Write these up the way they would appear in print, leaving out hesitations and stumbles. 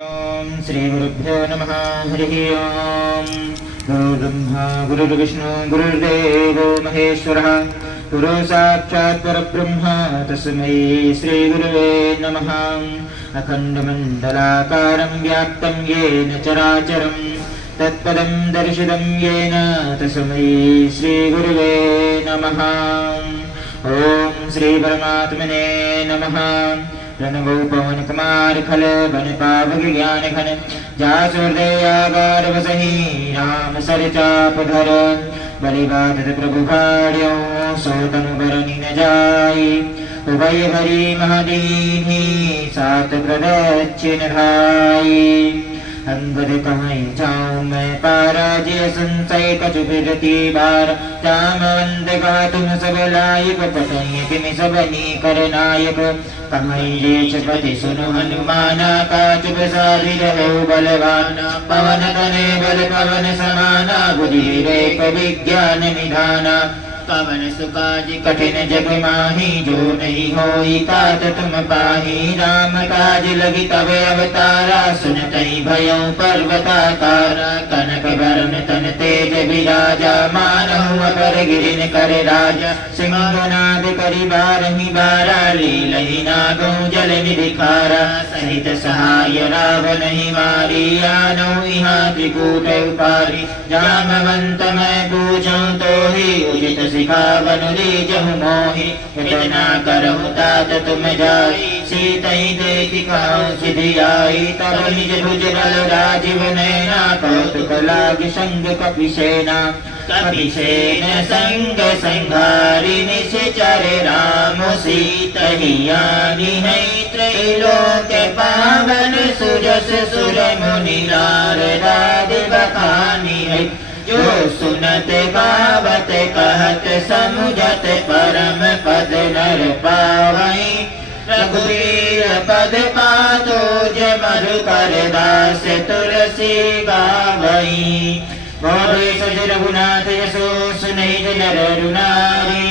ओम श्री गुरुभ्यो नमः। हरिः ओम। गुरु ब्रह्मा गुरुर्विष्णु गुरुर्देवो महेश्वरः गुरु साक्षात् परब्रह्म तस्मै श्री गुरुवे नमः। अखण्डमण्डलाकारं व्याप्तं येन चराचरं तत्पदं दर्शितं येन तस्मै श्री गुरुवे नमः। ओम श्री परमात्मने नमः। प्रणवो पवन कुमार खल बन पावक ज्ञान घन जासुरदयागार वसहि राम सर चाप धर बलिबाधत प्रभु भाड्यो सोतनु बरनि न जाई उभय हरि महादीनी सात प्रदक्षिण ढाई। अंगद कहीं जाऊं मैं पाराजय संशय कछु फिरती बार जामवंत का तुम सब लायक पतय किमि सबनी कर नायक कहीं पति सुनो हनुमाना का चुप साधि रहो बलवान पवन तने बल पवन समाना बुद्धि विवेक विज्ञान निधाना पवन सुकाज कठिन जग माही जो नहीं होई तात तुम पाही राम काज लगी तब अवतारा सुनतई भयों पर्वताकारा कनक वरण तन तेज विराजा मानहु अपर गिरिन कर राजा सिंहनाद करि बारहि बारा लीलहि नागौ जल निधिकारा सहित सहाय रावण ही मारी आनौ इहाँ त्रिकूट उपारी जामवंत मैं पूछूं तो ही उचित सिखावन लीजहु मोहि इतना करहु तात तुम जाई सीतई देखि कहूँ सिधि आई तब निज भुज बल राजीव नैना कौतुक लाग संग कपिसेना कपिसेन संग संघारि निश्चर राम सीतहि आनी है त्रैलोक पावन सुजस सुर मुनि नारद बखानी है जो सुनत गावत कहत समुझत परम पद नर पावई रघुवीर पद पातो जय मधुकर दास तुलसी गावई। गौरी सज रघुनाथ यशो सुनई नर रुनारी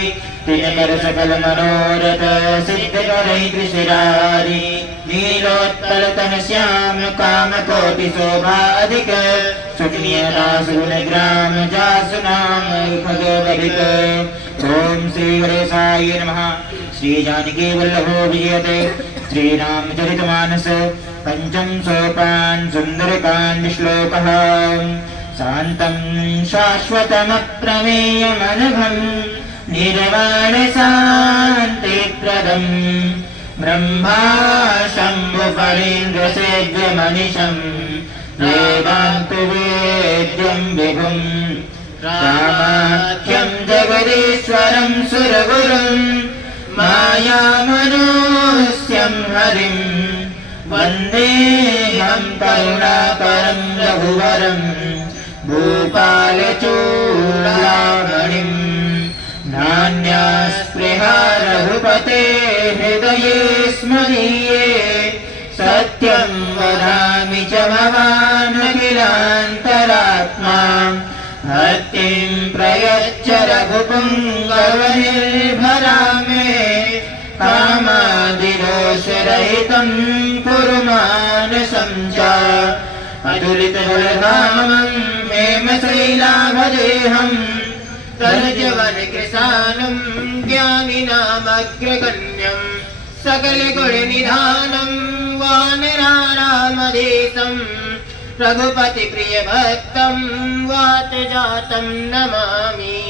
तिन कर सकल मनोरथ सिद्ध करई त्रिशिरारी नीलोत्पल तन श्याम काम कोटि शोभा अधिक सुखनियता सुगुण ग्राम जासु नाम खगोदधिक। ओम श्री गणेशाय नमः। श्री जानकी वल्लभो विजयते श्री रामचरितमानस पंचम सोपान सुंदरकांड श्लोकः। शांतं शाश्वतमप्रमेयमनघं निर्वाण शान्तिप्रदं ब्रह्मा शम्भु फणीन्द्र सेव्यमनिशं वेदान्तु वेद्यं विभुं रामाख्यं जगदीश्वरं सुरगुरुं मायामनुष्यं हरिं वन्देऽहं करुणाकरं रघुवरं भूपालचूडामणिं नान्यास्पृहा रघुपते हृदये स्मरीये सत्यं वदामि च भवानखिलान्तरात्मा भक्तिं प्रयच्छ रघुपुङ्गवनिर्भरा मे कामादिदोषरहितं कुरु मानसं च अतुलितबलधामं हेमशैलाभदेहं तर्जवनकृशानं ज्ञानिनामग्रगण्यं सकलगुणनिधानं वानरारामधीशं रघुपतिप्रियभक्तं वातजातं नमामि।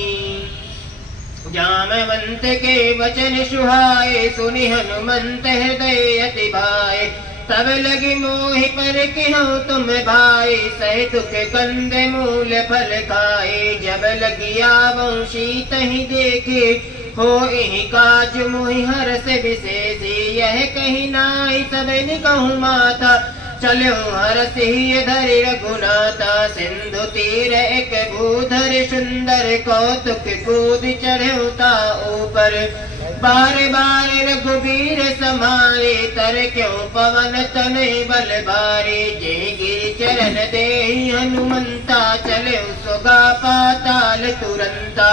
जामवंत के वचन सुहाए सुनि हनुमंत हृदय अति भाए तब लगी मोहि पर कहूँ तुम भाई सह दुख कंद मूल फल खाए जब लगी आवं शीत ही देखे हो इहि काज मोहि हरस विशेषी यह कही नाई सब कहूँ माता चलो हरस ही धरि रघुनाथा सिंधु तीर एक भूधर सुंदर कौतुक कूद चढ़ता ऊपर बार बार रघुबीर समारे तर क्यों पवन तनय बल भारे जय गिरि चरण देहि हनुमंता चले सुगा पाताल तुरंता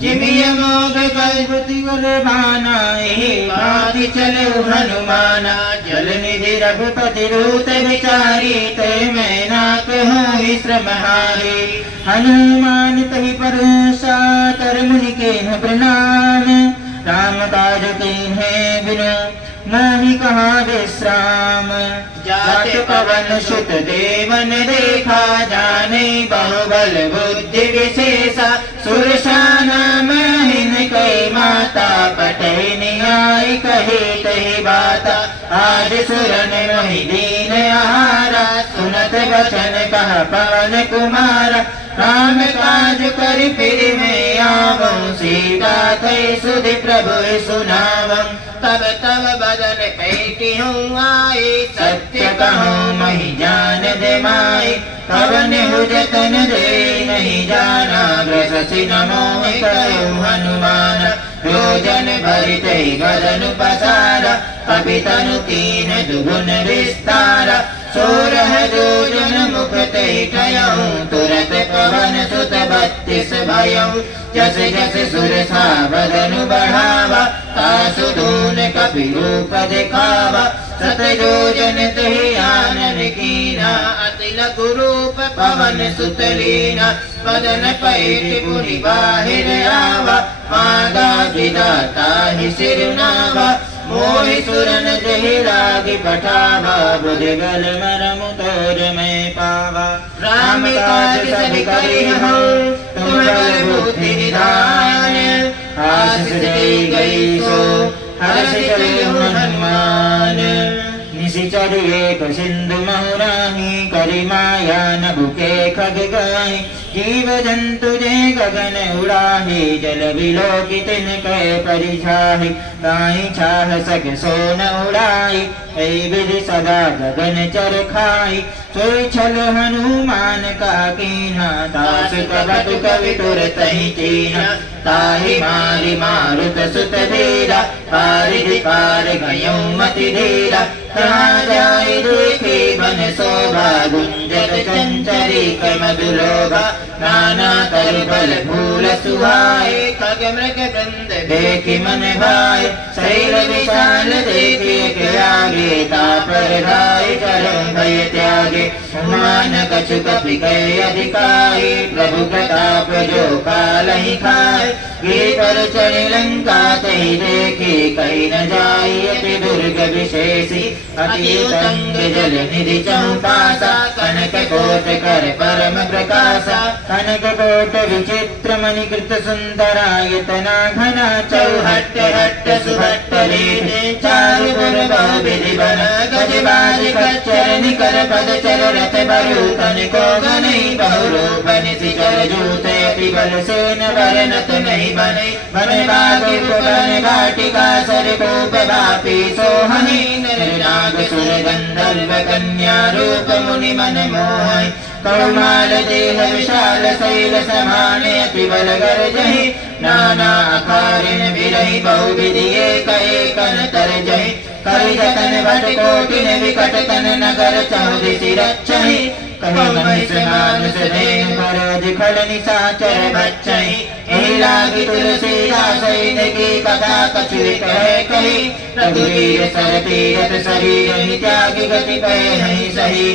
जिमिय मोग कल्पति गुरबानाए भाति चलो हनुमाना जल निधि रघुपति रूत विचारी ते मैं ना कहूँ श्रम हारी हनुमान तहि परोसा कर मुनि के प्रणाम राम काज के हैं बिनु मोहि कहा विश्राम जात पवन सुत देवन देखा जाने बहुबल बुद्धि विशेषा सुरसा नाम हिन कई माता पटे न्याय कहे तही बाता आज सुरन मोहि दीन आहारा सुनत वचन कह पवन कुमारा राम काज कर फिर मैं आवं सीता कई सुधि प्रभु सुनावं तब तब बदन पैठी हूँ आए सत्य कहूँ मही जान दे माई पवन हुजतन दे नहीं जाना ग्रसि नमो कहूँ हनुमान योजन भरित गदन पसारा कपि तनु कीन दुगुन विस्तारा सोरह जोजन मुख ठयऊँ तुरत पवन सुत 32 भयऊँ जस जस सुरसा बदनु बढ़ावा तासु धून कपि रूप दिखावा सत जोजन तहि आनन कीना अति लघु रूप पवन सुत लीना बदन पैठ पुनि बाहिर आवा मागा विधाता ही सिरनावा मोहि सुरन जहि लागी पठावा बुधिगल मरम तोर में पावा राम काज सभी करी हूँ तुम बल बुद्धि निधान आशीष दे गई सो हर्ष चलो हनुमान निशिचर एक सिंधु महुराही करि माया नभुके खग गाय जीव जंतु जे गगन उड़ाही जल विलोकि तिन कै परिछाही ताहि छाह सक सोन उड़ाई ऐ विधि सदा गगन चर खाई सोई छल हनुमान का कीन्हा तासु कबटु कवि तुर तहि चीन्हा ताहि मारि मारुत सुत धीरा पारिधि पार गयौ मति धीरा कहाँ जाय देखे बन शोभा गुंजत चंचरी मधुलोभा नाना तरु बल फूल सुहाए खग मृग वृंद देखि मन भाए शैल विशाल देखि के आगे तापर धाय चरम भय त्यागे मान कछु कपि कय अधिकाई प्रभु प्रताप जो काल ही खाए गिरि पर चढ़ि लंका तहि देखि कहि न जाई अति दुर्ग विशेषी अति उतंग जल निधि चौपासा कनक कोट कर परम प्रकाशा कनक कोट विचित्र मणिकृत सुंदरायतना घना चौहट्ट हट्ट सुभट्ट लीने चारु पुर बहु विधि बन गज बाज कच्चर निकर पद चर रथ बरु तनिको गनई बहु रूप निशिचर जूते अति बल सेन वरनत नहीं बने बन बागे बन घाटिका सर कोप बापी सोहहि नरनाग सुर गंधर्व कन्या रूप मुनि मन मोहय करुमाल देह विशाल शैल समान अति बल गर्जहि नाना अकारिन विरहि बहु विधि एक तरजहि करि जतन भट कोटिन विकट तन नगर चहुदिशि रक्षहि कहि महिष मानुष धेनु भरज खल निशाचर भक्षहि एहि लागी तुलसीदास की कथा कछु कहे कही रघुवीर सर तीरथ शरीर ही त्यागी गति कहि सही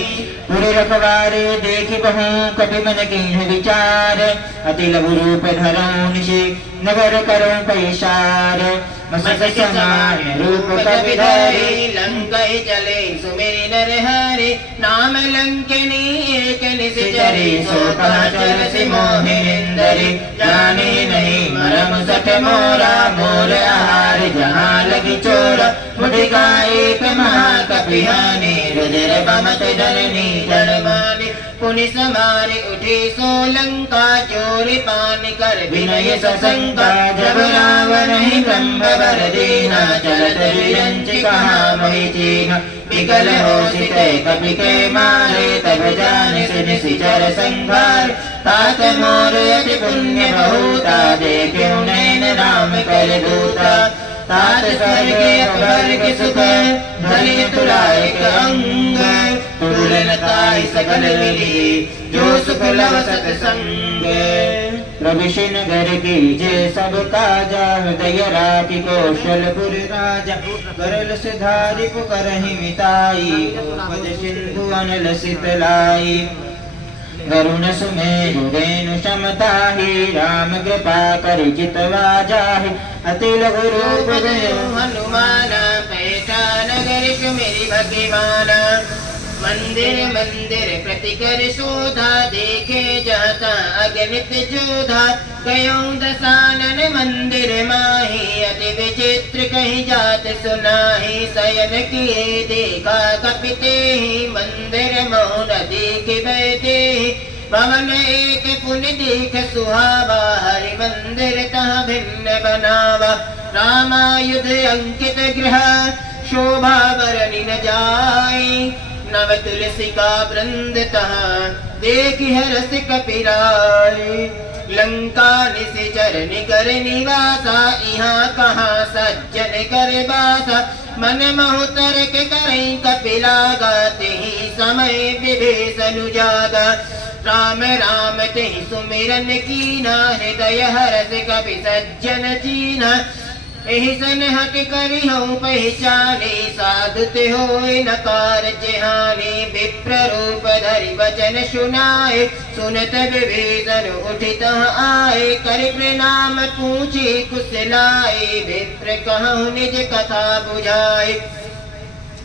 पुरि रखवारे देखि बहु कपि मन कीन्ह विचार अति लघु रूप धरऊँ निशि नगर करऊँ पैसार मसक समान रूप कपि धरि लंकै चले सुमिरि नर हरि नाम लंकिनी एक निशिचरी सो कहा चरसि मोहिनिंदरि जाने नहीं मरम सठ मोरा मोर आहार जहाँ लगी चोरा मुदिका एक महाकपि हानि रुधिर बमत जननी जड़मानि पुनि समारि उठी सो लंका चोरी पानि कर विनय सशंका जब रावण ही ब्रह्म वर दीना चलत विरंचि कहा मोहि चीन्हा विकल होशित कपि के मारे तब जानिसि निशिचर संहार तात मोर अति पुण्य बहुता देखियो नैन राम कर दूता तात स्वर्गे स्वर्ग सुख धरि तुलायक अंग तुलनताई सकल मिली जो सुख लव सत्संग प्रविश नगर कीजे सब काजा, हृदय राखी कौशलपुर राजा। करल सिधारि पुकरहि मिताई, भूपद सिंधु अनल शीतलाई। वरुण सुमेरु रेणु समताहि, राम कृपा कर जितवा जाहि। अति लघु रूप गयो हनुमान, पहचान नगर मेरी भगवान। मंदिर मंदिर प्रति कर शोधा, देखे जाता अगणित जोधा। गयो दसानन मंदिर माही, अति विचित्र कहीं जात सुनाही। शयन किए देखा कपिते ही, मंदिर मौन देख बैठे। भवन एक पुण्य देख सुहावा, हरि मंदिर तहाँ भिन्न बनावा। रामायुध अंकित गृह, शोभा बरनि न जाय। नव तुलसी का वृंद तहाँ, देखि हरस कपिराय। लंका निश्चर निकर निवासा, यहाँ कहाँ सज्जन कर बासा। मन महु तर्क करई कपिलागा, तेहि समय विभीषण जागा। राम राम तेहि सुमिरन कीना, हृदय हरस कपि सज्जन चीना। एहि सन हट करि हऊँ पहचाने, साधु ते होय न कारज हानि। विप्र रूप धरि वचन सुनाए, सुनत विभीषण उठि तहाँ आए। कर प्रणाम पूछे कुशलाए, विप्र कहूँ निज कथा बुझाए।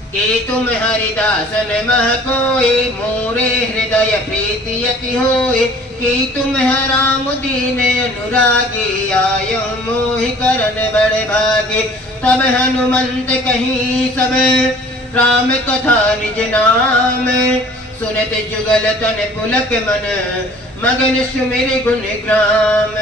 के तुम हरिदासन मह कोय, मोरे हृदय प्रीति अति होय। कि तुम है राम दीन अनुरागी, आयो मोहि करन बड़ भागे। तब हनुमंत कहीं सब, राम कथा निज नाम। सुनत जुगल तन पुलक मन, मगन सुमिर गुण ग्राम।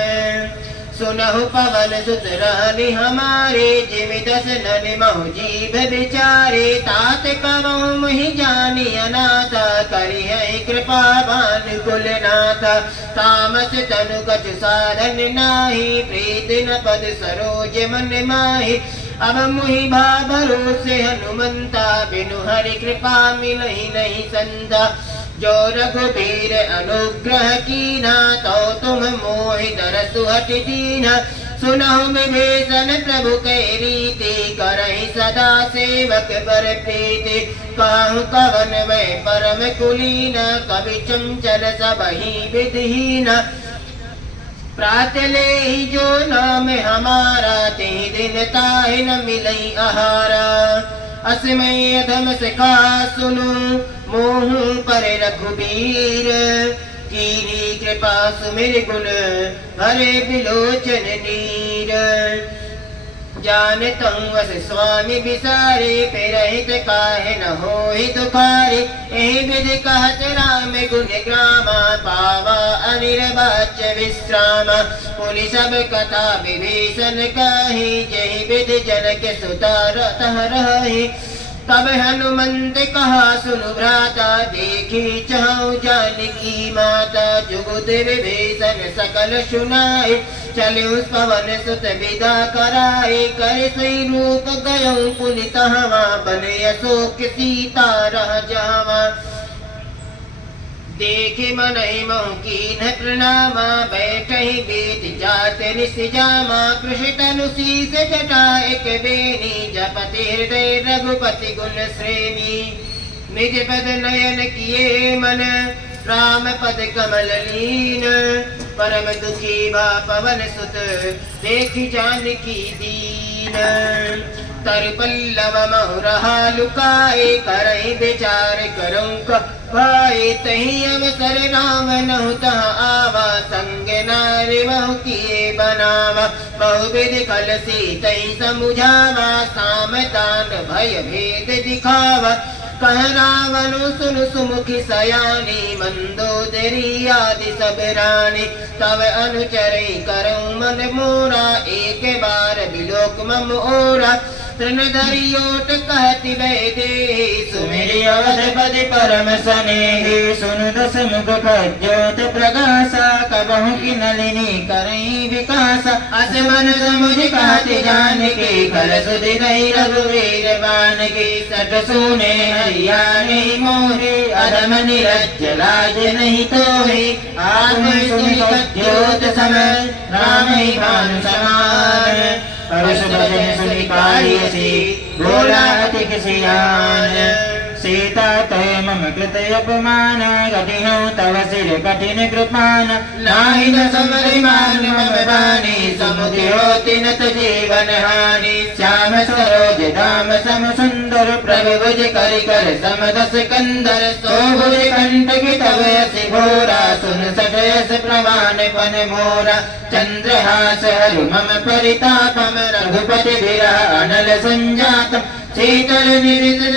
सुनहु पवन सुत रहनि हमारे, जिमि दस नन महु जीभ बिचारे। तात कवहुँ मोहि जानि अनाथा, करिहै कृपा भानुकुल नाथा। तामस तनु कछु साधन नाही, प्रीति न पद सरोज मन माहि। अब मुहि भा भरोसे हनुमंता, बिनु हरि कृपा मिलहि नहीं संता। जो रघुबीर अनुग्रह कीना, तो तुम मोहि दरसु हठि दीना। सुनहु विभीषण प्रभु कै रीति, करहि सदा सेवक बर प्रीति। कहूँ कवन वै परम कुलीन, कवि चंचल सबहि विधिहीन। प्रात लेहि जो नाम हमारा, तेहि दिन ताहि न मिलई आहारा। असमय अधम सिखा सुनु, मोहु पर रघुबीर। कीनी कृपा सुमिर गुण, हरे बिलोचन नीर। जानतु अस स्वामी बिसारे, फिरहित काहे न होहि दुखारे। एहि विधि कहत राम गुण ग्रामा, पावा अनिर्वाच्य विश्राम। पुनि सब कथा विभीषण कही, जहि विधि जनक सुता रतः रहि। तब हनुमंत कहा सुनु भ्राता, देखी चाहूँ जानकी माता। जुगुद विभीषण सकल सुनाए, चले उस पवन सुत विदा कराए। कर सोई रूप गयो पुनि तहाँ, बने अशोक सीता रह जावा। देखे मनहि मोह कीन्ह प्रणामा, बैठहि बीत जात निस जामा। कृषि तनु शीस जटा एक बेनी, जपति हृदय रघुपति गुण श्रेणी। निज पद नयन किए मन, राम पद कमल लीन। परम दुखी भा पवन सुत, देखि जानकी दीन। तर पल्लव महु रहा लुकाए, करहि विचार करऊँ कहाए। तहि अवसर राम नहु तहाँ आवा, संग नारि बहु किए बनावा। बहुविधि खल सीतहि समुझावा, साम तान भय भेद दिखावा। कह रावण सुनु सुमुखी सयानी, मंदोदरी आदि सब रानी। तब अनुचरै करऊँ मन मोरा, एक बार बिलोक मम ओरा। तृण धरि ओट कहति वै देहि, सुमिरि अवध पदि परम सनेहि। सुनु दस मुख प्रज्योत प्रगासा, कबहु की नलिनी करई विकास असमन समुझ कहते जानकी कल सुधि नहीं रघुवीर बान की सट सुने हरियाणी मोहे अधम निरज लाज नहीं तोहि आत्म सुनि कद्योत समय राम ही भानु समान परस भजन सुनि कारियसी बोला अति किसियान सीता तय मम कृत अपमान गतिहु तव सिर कठिन कृपान नाहि न समरिमान मम बानी समुझि होति न त जीवन हानि श्याम सरोज धाम सम सुंदर प्रभु भुज करि कर समदस कंदर सो भुज कंठ की तव यसी भोरा सुन सटयस प्रमाण पन मोरा चंद्रहास हरि मम परितापम रघुपति विरह अनल संजातम शीतल निर्जल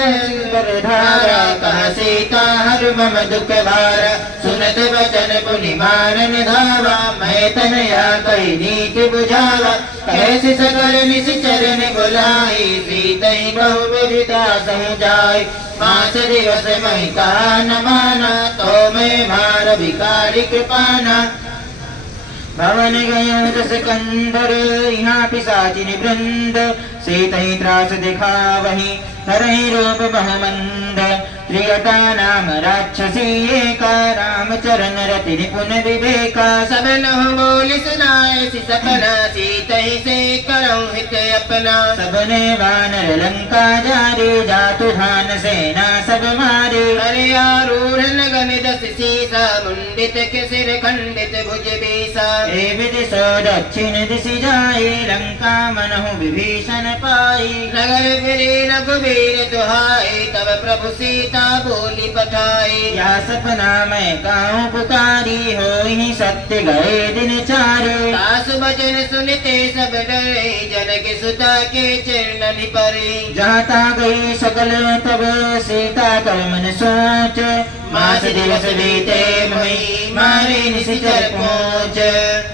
धारा कह सीता हर मम दुख भारा सुनत वचन पुनि मारन धावा मैं तनया कही नीति बुझावा कैसे सकल निश्चरण बुलाई सीतई बहु विदिता सह जाय मास दिवस मही कहा न माना तो मैं मार भिखारी कृपाना भवन गयो दस कंदर यहाँ पिशाचिनी वृंद सीतहि त्रास दिखावहि हरहि रूप बहुमंद त्रियटा नाम राक्षसी एका रामचरण रति निपुण विवेका सब लहु बोल सुनाए सि सपना सीतहि से करऊं हित अपना सबने वानर लंका जारे जातु धान सेना सब मारे हरे आरूढ़ लगन दस सीसा मुंडित के सिर खंडित भुज बीसा हे विदिशो दक्षिण दिशि जाए लंका मनहु विभीषण पाई नगर फिरे रघुवीर दुहाई तब प्रभु सीता बोली पठाई क्या सपना मैं काहू पुकारी होई सत्य गए दिन चारे सासु बचन सुनते सब डरे जनक सुता के चरणन परे जाता गई सकल तब सीता कर मन सोच मास दिवस बीते मोहि मारे निशिचर पहुँच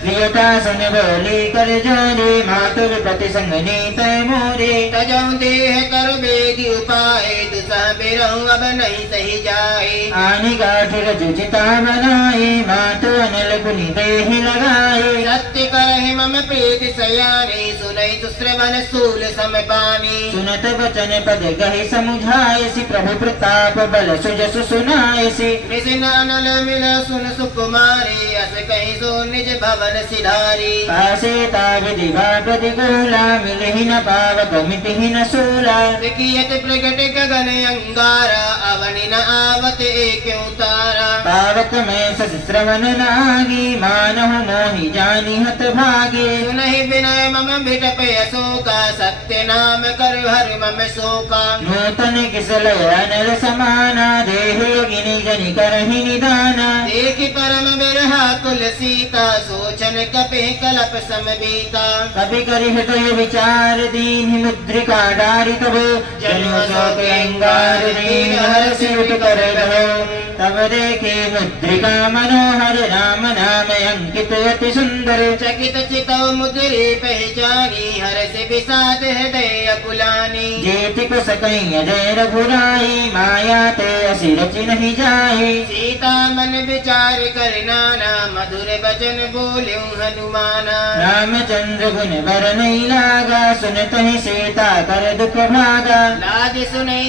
प्रियता सन बोली कर जोरे मातु प्रति संग नीत मोरे तजऊ देह कर बेदी उपाय दुसह बिरहु अब नहीं सही जाए आनी गाठ रचिता बनाए मातु अनल पुनि देह लगाए सत्य करहि मम प्रीति सयानी सुनई सुश्रवण सूल सम पानी सुनत वचन पद गहि समुझाए सि प्रभु प्रताप बल सुजसु सुनाए निसिन अनल मिल सुन सुकुमारी अस कहीं सो निज भवन सिधारी सीता विधिवा प्रतिकूला मिलहि न पावक मिटिहि न सूला कियत प्रगट गगन अंगारा अवनि न आवत एक उतारा पावक में सस श्रवण नागी मानहु मोहि जानी हत भागे सुनहि विनय मम बिटप यशोका सत्य नाम कर हर मम शोका नूतन किसलय अनल समाना देह योगिनी जनि करहि निदाना देखि परम बिरहा कुल सीता सोचन कपि कलप समबीता कपि करि हृदय विचार दीन मुद्रिका डारि तब जन्म शोक अंगार दीन हर्षि उठ कर रहो तब देखे मुद्रिका मनोहर राम नाम अंकित अति सुंदर चकित चितौ मुद्री पहचानी हर्ष विषाद हृदय अकुलानी जेति को सकई अजय रघुराई माया ते असि रचि नहीं जाए सीता मन विचार कर नाना मधुर वचन बोल्यूं हनुमाना रामचंद्र गुण बर नहीं लागा सुनत ही सीता कर दुख भागा लाज सुने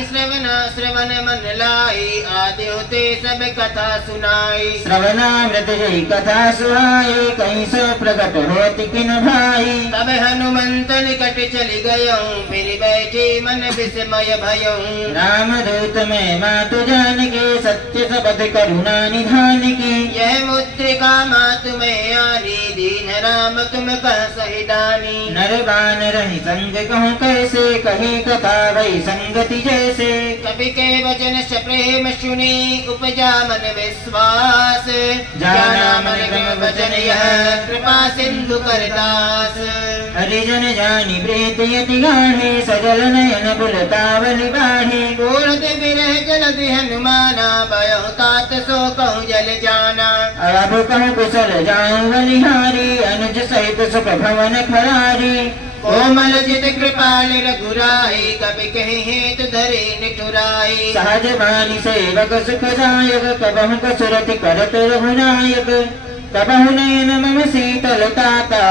श्रवण मन लाई आदि होते सब कथा सुनाई श्रवणामृत जय कथा सुहाई कहीं सो प्रकट होति किन भाई तब हनुमंत निकट चली गयऊं फिर बैठी मन विस्मय भयऊं राम दूत में मातु जान के सत्य सबद करुणा निधान की यह मुद्रिका मातु में आनी दीन राम तुम कह सहिदानी नर बान रही संग कहूँ कैसे कही कथा वही संगति जैसे कवि के वचन से प्रेम सुनी उपजा मन विश्वास जाना मन क्रम वचन यह कृपा सिंधु करदास हरिजन जानी प्रीत यति गाढ़ी सजल नयन बुलतावली बाढ़ी पूर्णत विरह जलधि हनुमाना भयो तात सो कहूँ जल जाना अब कहूँ कुशल जाऊँ बलिहारी अनुज सहित सुख भवन खरारी कोमल चित कृपाल रघुराई कवि कहि हेत धरे निठुराई सहज बानी सेवक सुखदायक कबहु कसुरति करत रघुनायक तबहु नयन मम शीतलताता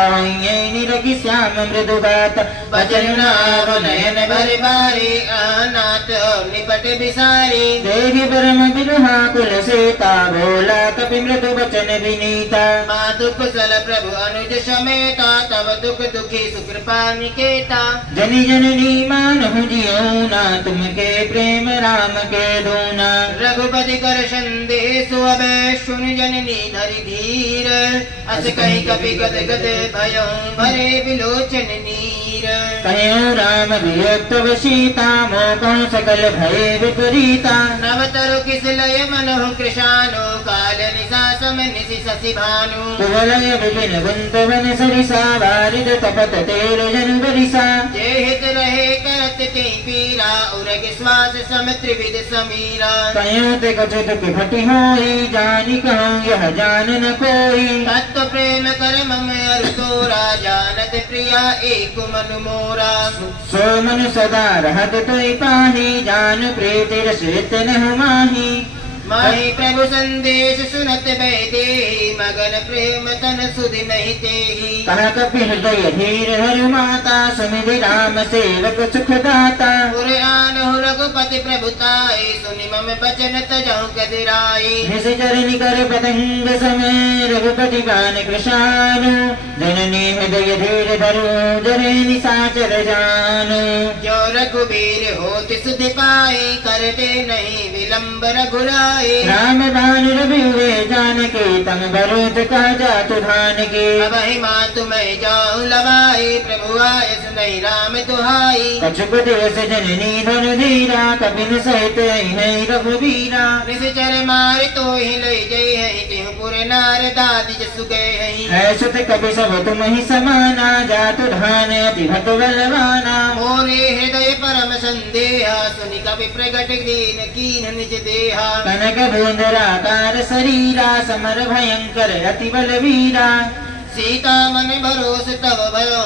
निरखि श्याम मृदु गात बचन नाम नयन भर बारी अनाथ निपट बिसारी देवी परम बिनुहा कुल सीता भोला कपि मृदु बचन विनीता माधु कुशल प्रभु अनुज समेता तव दुख दुखी सुकृपा निकेता जनी जननी मानहु जियोना तुमके प्रेम राम के दूना रघुपति कर संदेश अबे सुन जननी धरि धीर अस कहीं कपि गद गद भयो भरे बिलोचन नीर कहो राम विरक्त सीता मोकहु सकल भय विपरीता नवतरु किस लय मनहु कृशानु काल निशा सम निशि शशि भानु कुवलय विपिन गुंत वन सरिसा वारिद तपत तेर जन बरिसा जे हित रहे करत ते पीरा उरग श्वास सम त्रिविध समीरा कहो ते कछु दुख फटि होई जानी कहूँ यह जान न कोई तत्व प्रेम कर मम अरु तोरा जानत प्रिया एक मनु मोरा सो मन सदा रहत तोय पाही जान प्रीति रसित नहु माही माही प्रभु संदेश सुनत बैदे मगन प्रेम तन सुधि नहीं तेहि कहा कपि हृदय धीर हरु माता सुमिधि राम सेवक सुखदाता पुर आनहु रघुपति प्रभुताई सुनि मम बचन तजहु कदिराई निस चरनि कर पतंग समय रघुपति बान कृशानु जननी हृदय धीर धरु जरे निसाचर जानु जो रघुबीर होति सुधि पाई करते नहीं विलंब रघुराई राम दान रवि हुए जानकी तम भरोत कह जातु धान की अब ही मातु मैं जाऊं लवाई प्रभु आयस नहीं राम दुहाई कछुक दिवस जननी धन धीरा कपिन सहित है रघुवीरा निश्चर मार तो ही ले जय है तिहुपुर नार दादी जसु गए हैं है सुत कपि सब तुम ही समाना जातु धान अति भट बलवाना मोरे हृदय परम संदेहा सुनि कपि प्रगट दीन कीन निज देहा कनक भूंधराकार शरीरा समर भयंकर अति बलवीरा सीता मन भरोस तव भयो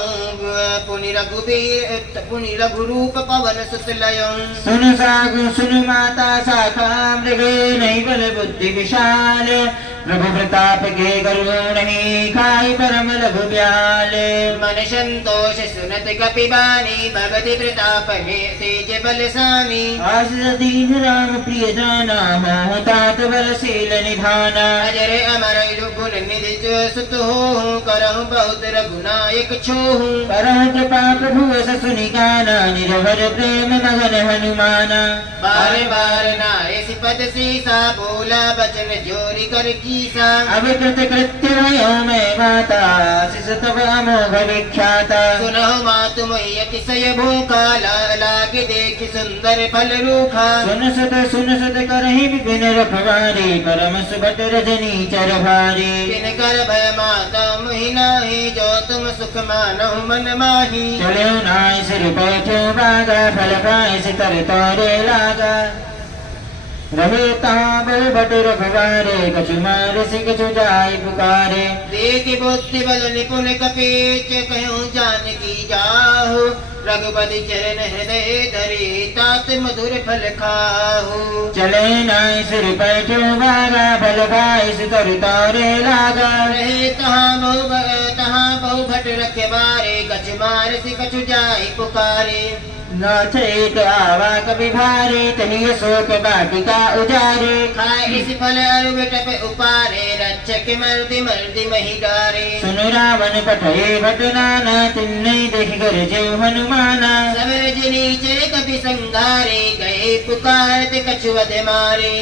पुनि रघुरूप पवन सुत लयं सुन सागु सुन माता शाखा मृग नहीं बल बुद्धि विशाल प्रभु प्रताप के करुण नहीं खाई परम लघु ब्याल मन संतोष सुनत कपि बानी भगति प्रताप हे तेज बलसानी आशिष दीन राम प्रिय जाना मोह तात बलशील निधाना अजर अमर गुण निधि जो सुत हो करहु बहुत रघुनायक छोहु परम कृपा प्रभु अस सुनि गाना निरभर प्रेम मगन हनुमाना बार बार नायसि पद सीसा बोला बचन जोरी कर कीसा अब कृत कृत्य भयो मैं माता शिष तव अमोघ विख्याता सुनहु मातु मई अतिशय भूखा लागे देख सुंदर फल रूखा सुन सुत करहि विपिन रखवारी परम सुभट रजनी चर भारी तिन कर भय माता मुहि नाही जो तुम सुख मानहु मन माही चलो नाय सिर बैठो बागा फल खाए सितर तोरे लागा रहे ताब बट रखवारे कछु मार से कछु जाय पुकारे देखि बुद्धि बल निपुण कपीच कहूँ जानकी जाहु रघुपति चरण हृदय धरे तात मधुर फल खाहु चले नाय सिर बैठो बागा फल खाए सितर तोरे लागा रहे तहाँ बहु भट रखवारे कछु मार से कछु जाय पुकारे नाथ एक आवा कभी भारे तही शोक बाटिका उजारे खाए इस फल अरु बिटप उपारे रक्षक मर्दि मही डारे सुन रावण पठये भट नाना तिन्नई देख कर जेव हनुमाना सब रजनी चर कपि संगारे गए पुकारत कछुवध मारे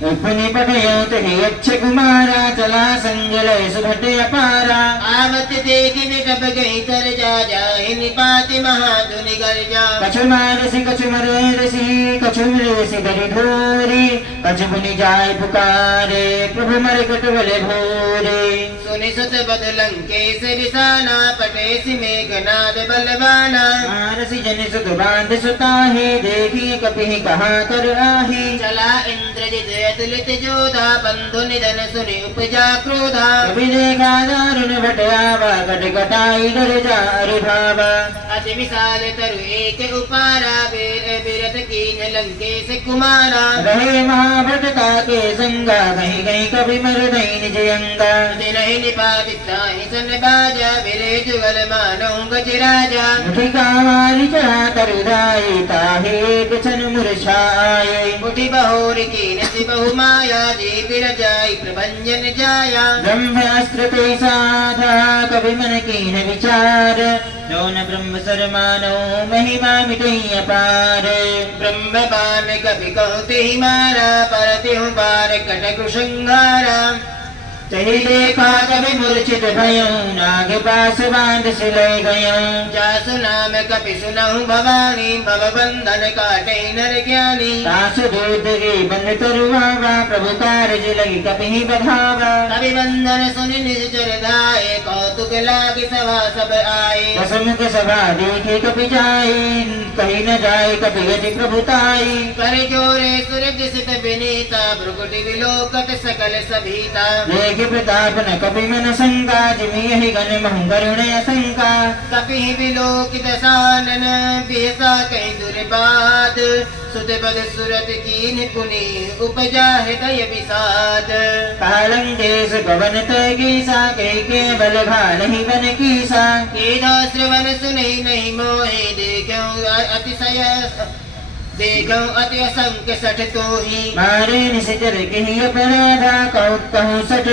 पुनि पठयो तही अच्छ कुमारा चला संगलय सुभट अपारा आवत देखि निटप गई तर जा जाहि निपाति महाधुनि गर्जा कछु मारसी कछु मरसी कछु मिलसी गरी धोरी कछु पुनि जाय पुकारे प्रभु मर कटवले भोरे सुनि सुत बद लंकेश रिसाना पटेसि मेघनाद बलवाना मारसी जन सुत बांध सुताहे देखिए कपि कहाँ कर आही चला इंद्रजित अतुलित जोधा बंधु निधन सुनि उपजा क्रोधा कभी देखा दारुण भटयावा कट कटाई डर जा अरे भावा अति विशाल तरु एक उपारा बिरत कीन लंकेश कुमारा रहे महाभटका के संगा कहीं कहीं कभी मर नहीं निज अंगा नहीं निपातिता ही सन बाजा बिरे जुगल मानो गजराजा मुठी कामारी चढ़ा तरुदाई ताहे कुछन मुरछाए मुठी बहोर की नसी बहु माया जी बिरजाई प्रभंजन जाया ब्रह्मास्त्र ते साधा कभी मन की न विचार जो न ब्रह्म सरमानो महिमा मिटई अपार ब्रह्म बान कभी कहते ही मारा परति हूँ बार कटक श्रृंगारा तही देखा कभी मूर्छित भयो नाग पास बांध सिले गयो जासु नाम कपि सुनहु भवानी भव बंधन काटे नर ज्ञानी तासु दूध के बंध तरुआवा प्रभु कारज लगी कभी बधावा कवि बंधन सुनि निश्चर धाये कौतुक लागी सभा सब आए दसमुख सभा देखे कभी जाए कहीं न जाए कभी यदि प्रभुताई कर जोरे सूरज सित विनीता भ्रुकुटि विलोकत सकल सभीता देख प्रताप न कभी मन शंका जिमि यही गण महु करुण शंका कपि विलोकित सानन बेसा कहीं दुर्बाद सुत बद सुरत कीन पुनि उपजा हृदय विषाद कालं देश पवन तैसा के बल भालहि बन कीसा कीनो श्रवण सुनि नहीं मोहे देखो अतिशय देखो अति असंख्य सठ तो ही मारे निशर कही अपराधा कहूँ सठ